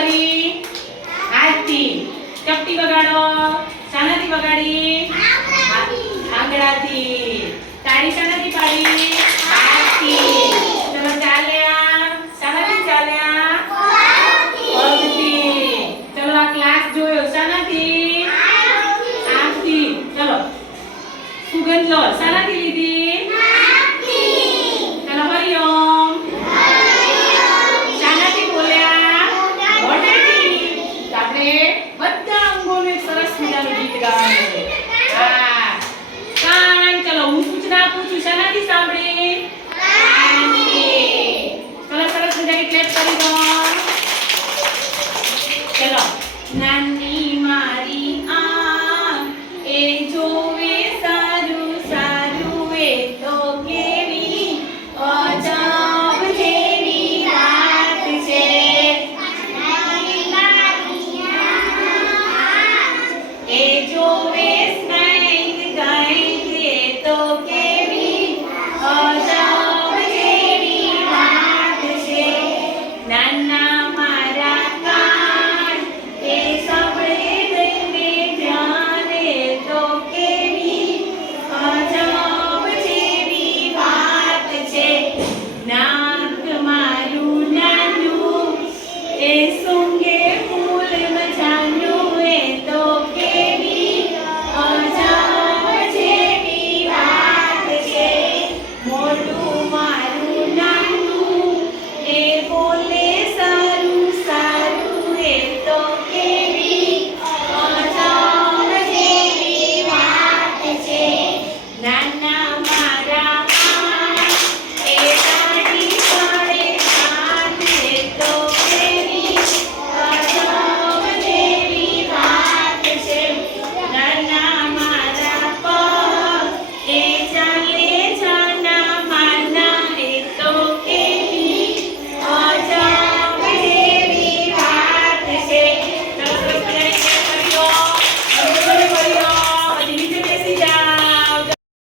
કરી હાથથી. ચપટી વગાડો. શાનાથી વગાડી. આંગળાથી. તાળી શાનાથી પાડી. હાથથી. તમે ચાલ્યા. સાનાથી ચાલ્યા. પગથી. ચલો આ ક્લાસ જોયો. શાનાથી આંખથી. ચલો. સુગંધ લો. શાનાથી ગાવાનું છે હા કાન ચલો હું પૂછના પૂછું, શાનાથી સાંભળે. ચલો, સરસ મજાની ક્લેપ કરી દો. ચલો, નાની